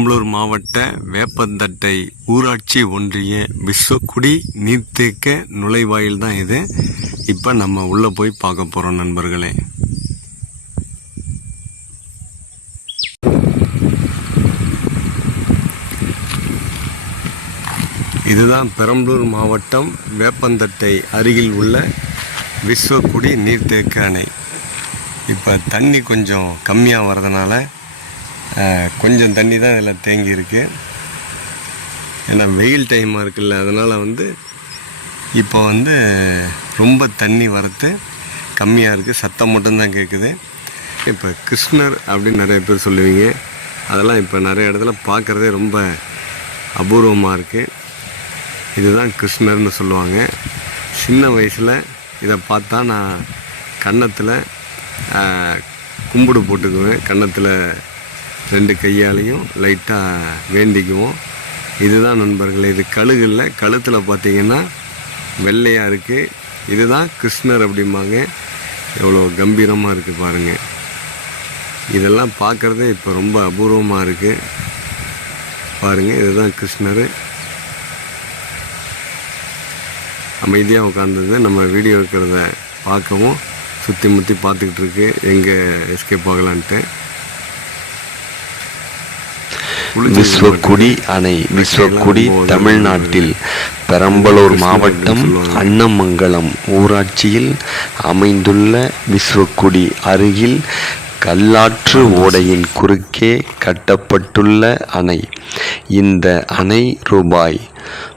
பெரம்பலூர் மாவட்ட வேப்பந்தட்டை ஊராட்சி ஒன்றிய விஸ்வக்குடி நீர்த்தேக்க நுழைவாயில் தான் இது. இப்போ நம்ம உள்ளே போய் பார்க்க போகிறோம் நண்பர்களே. இதுதான் பெரம்பலூர் மாவட்டம் வேப்பந்தட்டை அருகில் உள்ள விஸ்வக்குடி நீர்த்தேக்க அணை. இப்போ தண்ணி கொஞ்சம் கம்மியாக வர்றதுனால கொஞ்சம் தண்ணி தான் இதில் தேங்கியிருக்கு. ஏன்னா வெயில் டைமாக இருக்குல்ல அதனால் வந்து இப்போ வந்து ரொம்ப தண்ணி வரத்து கம்மியாக இருக்குது சத்தம் மட்டும்தான் கேட்குது இப்போ கிருஷ்ணர் அப்படின்னு நிறைய பேர் சொல்லுவீங்க. அதெல்லாம் இப்போ நிறைய இடத்துல பார்க்குறதே ரொம்ப அபூர்வமாக இருக்குது இதுதான் கிருஷ்ணர்னு சொல்லுவாங்க. சின்ன வயசில் இதை பார்த்தா நான் கன்னத்தில் கும்பிடு போட்டுக்குவேன். கன்னத்தில் ரெண்டு கையாலையும் லைட்டாக வேண்டிக்குவோம். இதுதான் நண்பர்கள் இது கழுகில் கழுத்தில் பார்த்தீங்கன்னா வெள்ளையாக இருக்குது இதுதான் கிருஷ்ணர் அப்படிம்பாங்க. எவ்வளோ கம்பீரமாக இருக்குது பாருங்கள் இதெல்லாம் பார்க்குறது இப்போ ரொம்ப அபூர்வமாக இருக்குது பாருங்கள் இதுதான் கிருஷ்ணர். அமைதியாக உட்காந்துருந்து நம்ம வீடியோ இருக்கிறத பார்க்கவும் சுற்றி முற்றி பார்த்துக்கிட்டு இருக்கு. எங்கே எஸ்கேப் ஆகலான்ட்டு. விஸ்வக்குடி அணை விஸ்வக்குடி தமிழ்நாட்டில் பெரம்பலூர் மாவட்டம் அன்னமங்கலம் ஊராட்சியில் அமைந்துள்ள விஸ்வக்குடி அருகில் கல்லாற்று ஓடையின் குறுக்கே கட்டப்பட்டுள்ள அணை. இந்த அணை ரூபாய்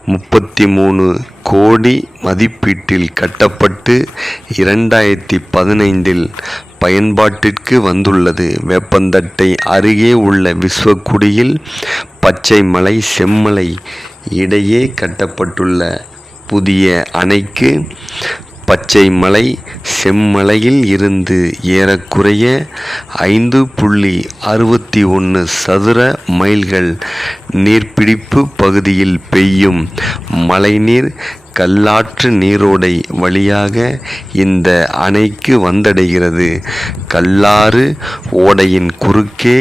முப்பத்தி மூணு கோடி மதிப்பீட்டில் கட்டப்பட்டு இரண்டாயிரத்தி பதினைந்தில் பயன்பாட்டிற்கு வந்துள்ளது. வேப்பந்தட்டை அருகே உள்ள விஸ்வக்குடியில் பச்சை மலை செம்மலை இடையே கட்டப்பட்டுள்ள புதிய அணைக்கு பச்சை மலை செம்மலையில் இருந்து ஏறக்குறைய ஐந்து புள்ளி அறுபத்தி ஒன்று சதுர மைல்கள் நீர்பிடிப்பு பகுதியில் பெய்யும் மழைநீர் கல்லாற்று நீரோடை வழியாக இந்த அணைக்கு வந்தடைகிறது. கல்லாறு ஓடையின் குறுக்கே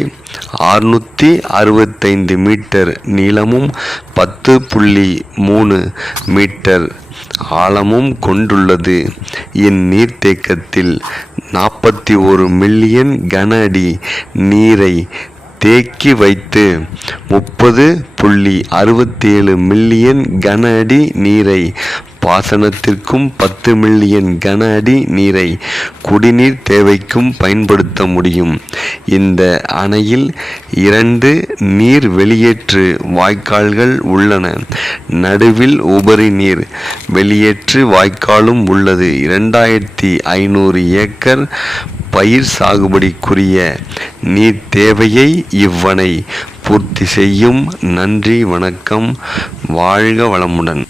ஆறுநூற்றி அறுபத்தைந்து மீட்டர் நீளமும் பத்து புள்ளி மூணு மீட்டர் ஆழமும் கொண்டுள்ளது. இந்நீர்த்தேக்கத்தில் நாற்பத்தி ஒரு மில்லியன் கன அடி நீரை தேக்கி வைத்து முப்பது புள்ளி அறுபத்தேழு மில்லியன் கன அடி நீரை பாசனத்திற்கும் பத்து மில்லியன் கன அடி நீரை குடிநீர் தேவைக்கும் பயன்படுத்த முடியும். இந்த அணையில் இரண்டு நீர் வெளியேற்று வாய்க்கால்கள் உள்ளன. நடுவில் உபரி நீர் வெளியேற்று வாய்க்காலும் உள்ளது. இரண்டாயிரத்தி ஐநூறு ஏக்கர் பயிர் சாகுபடிக்குரிய நீர் தேவையை இவ்வணை பூர்த்தி செய்யும். நன்றி வணக்கம். வாழ்க வளமுடன்.